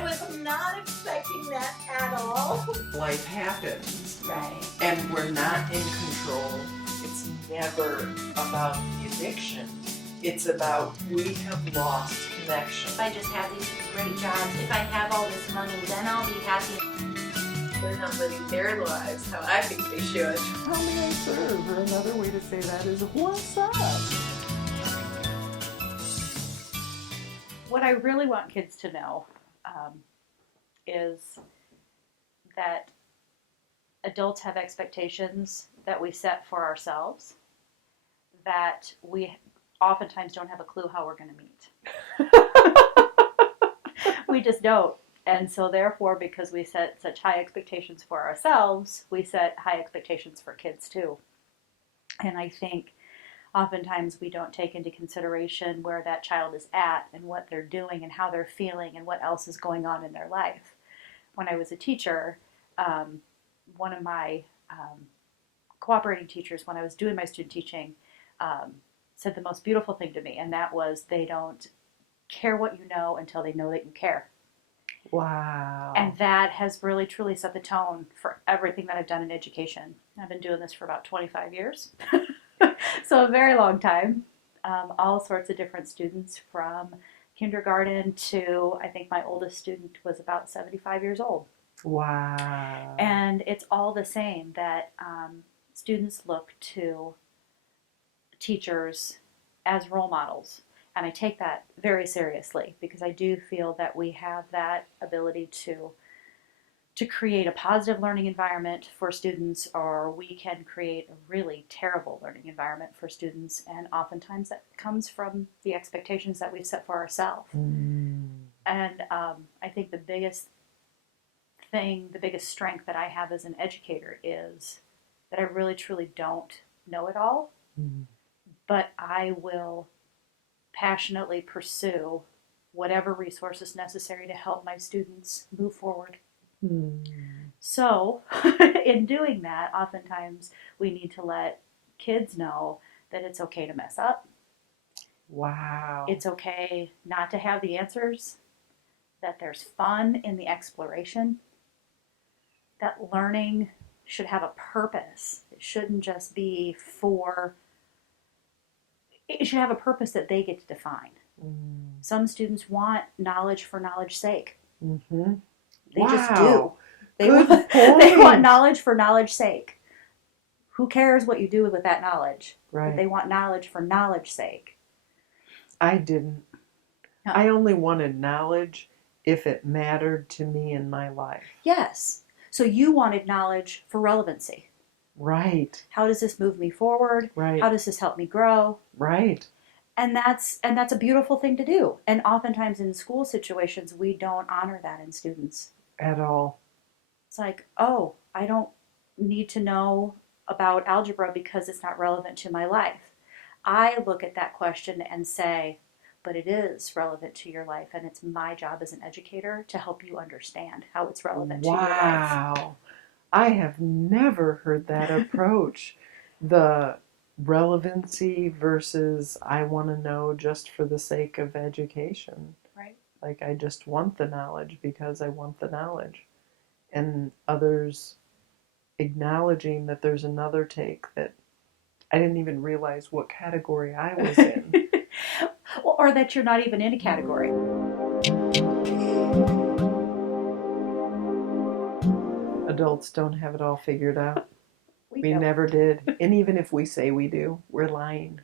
I was not expecting that at all. Life happens. Right. And we're not in control. It's never about the addiction. It's about we have lost connection. If I just have these great jobs, if I have all this money, then I'll be happy. They're not living their lives how I think they should. How may I serve? Or another way to say that is, what's up? What I really want kids to know is that adults have expectations that we set for ourselves, that we oftentimes don't have a clue how we're going to meet. We just don't. And so therefore, because we set such high expectations for ourselves, we set high expectations for kids too. And I think oftentimes we don't take into consideration where that child is at and what they're doing and how they're feeling and what else is going on in their life. When I was a teacher, one of my cooperating teachers, when I was doing my student teaching, said the most beautiful thing to me, and that was, they don't care what you know until they know that you care. Wow. And that has really, truly set the tone for everything that I've done in education. I've been doing this for about 25 years. So a very long time. All sorts of different students from kindergarten to, I think my oldest student was about 75 years old. Wow. And it's all the same, that students look to teachers as role models. And I take that very seriously, because I do feel that we have that ability to create a positive learning environment for students, or we can create a really terrible learning environment for students. And oftentimes that comes from the expectations that we've set for ourselves. And I think the biggest thing, the biggest strength that I have as an educator is that I really truly don't know it all, but I will passionately pursue whatever resources necessary to help my students move forward. So in doing that, oftentimes we need to let kids know that it's okay to mess up. Wow. It's okay not to have the answers, that there's fun in the exploration, that learning should have a purpose. It shouldn't just be it should have a purpose that they get to define. Some students want knowledge for knowledge's sake. They just do. They want knowledge for knowledge's sake. Who cares what you do with that knowledge? Right. But they want knowledge for knowledge's sake. I didn't. No. I only wanted knowledge if it mattered to me in my life. Yes. So you wanted knowledge for relevancy. Right. How does this move me forward? Right. How does this help me grow? Right. And that's a beautiful thing to do. And oftentimes in school situations, we don't honor that in students. At all. It's like, oh, I don't need to know about algebra because it's not relevant to my life. I look at that question and say, but it is relevant to your life, and it's my job as an educator to help you understand how it's relevant to your life. Wow. I have never heard that approach. The relevancy versus I want to know just for the sake of education. Right. Like, I just want the knowledge because I want the knowledge. And others acknowledging that there's another take that I didn't even realize what category I was in. Or that you're not even in a category. Adults don't have it all figured out. We don't. never did. And even if we say we do, we're lying.